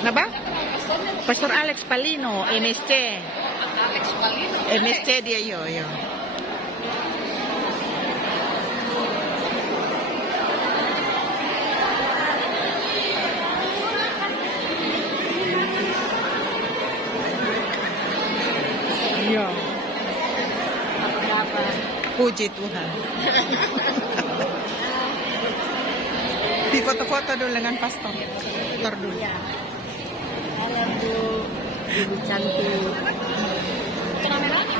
Na ba? Pastor Alex Palino, MSC. Alex Palino. MSC dia yo. Yo. Puji Tuhan. Di foto-foto dulu dengan pastor. Pastor dulu. Ya. Halo Bu, Ibu cantik.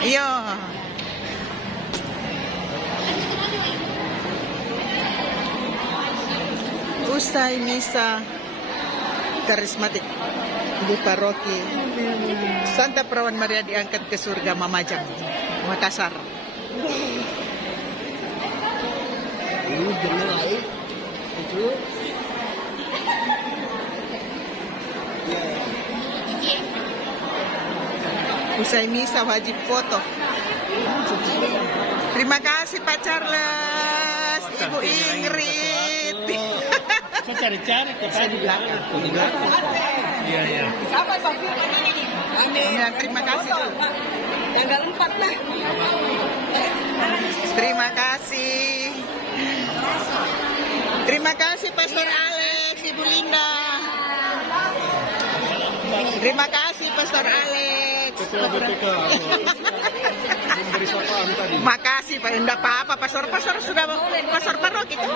Iya. Usai misa karismatik di paroki Santa Perawan Maria diangkat ke surga Mamajang, Makassar. Ini general itu Usai misa wajib foto. Terima kasih Pak Charles, Ibu Ingrid. saya cari-cari ke Saya di belakang. Iya. Siapa Pak Firman ini? Ya, terima kasih dulu. Tanggal 4 lah. Terima kasih. Terima kasih Pastor Alex, Ibu Linda. Terima kasih Pastor Alex. Ketua BPK memberi sapaan tadi. Makasih Pak, enggak apa-apa Pastor sudah Pastor paroki itu.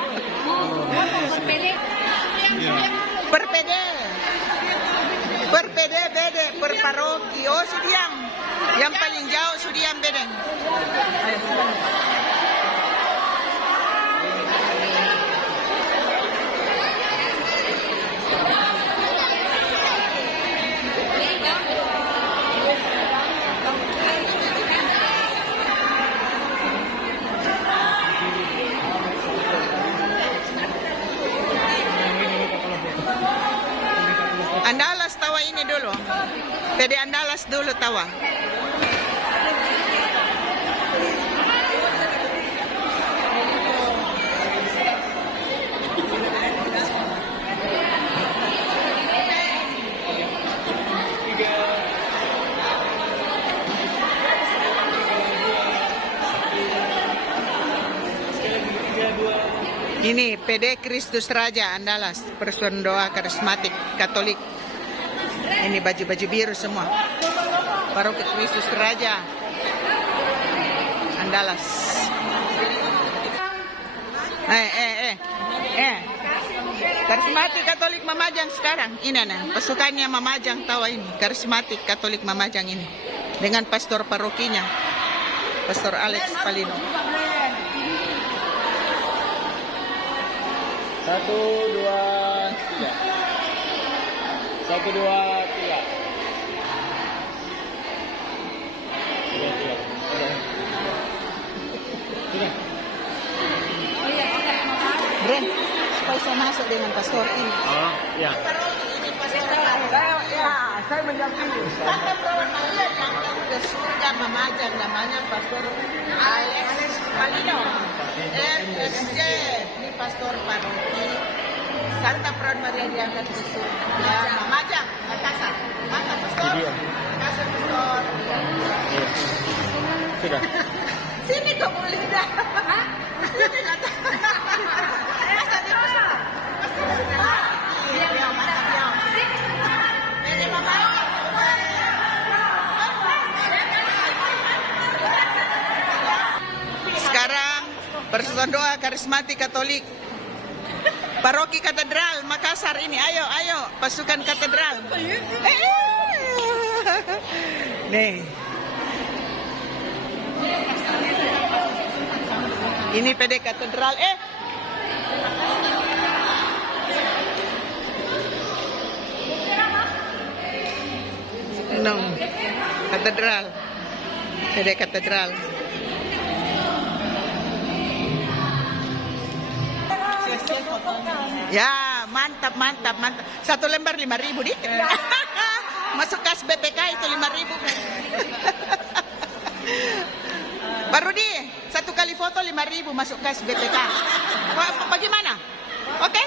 Berpede bede per paroki. Oh Sudiang. Yang paling jauh Sudiang bede. Andalas tawa ini dulu. Pede Andalas dulu tawa. Ini PD Kristus Raja Andalas, Persatuan Doa Karismatik Katolik. Ini baju-baju biru semua. Paroki Kristus Raja Andalas. Karismatik Katolik Mamajang sekarang. Ini nih, pasukannya Mamajang tawa ini. Karismatik Katolik Mamajang ini. Dengan pastor parokinya, Pastor Alex Palino. 1, 2, 3. 1, 2, 3. Bren, supaya saya masuk dengan pastor ini. Oh, ya. Ini pastor saya mendampingi. Santa Perawan Maria diangkat ke surga Mamajang, namanya Pastor Alex Palino. MSC, ini pastor paroki Santa Perawan Maria diangkat ke surga Mamajang, Makassar. Mantap pastor. Makassar pastor. Sudah. Sini kok boleh dah. Sini kata. Masa dia pastor. Pastor sudah. Dia mantap dia. Ini Mamajang. Sekarang Persatuan Doa Karismatik Katolik Paroki Katedral Makassar ini. Ayo pasukan katedral. Nih. Ini PD Katedral. Katedral. PD Katedral. Ya, mantap. Satu lembar 5.000 dik. Masuk kas BPK itu 5.000. Baru di satu kali foto 5.000 masuk kas BPK. Bagaimana? Oke?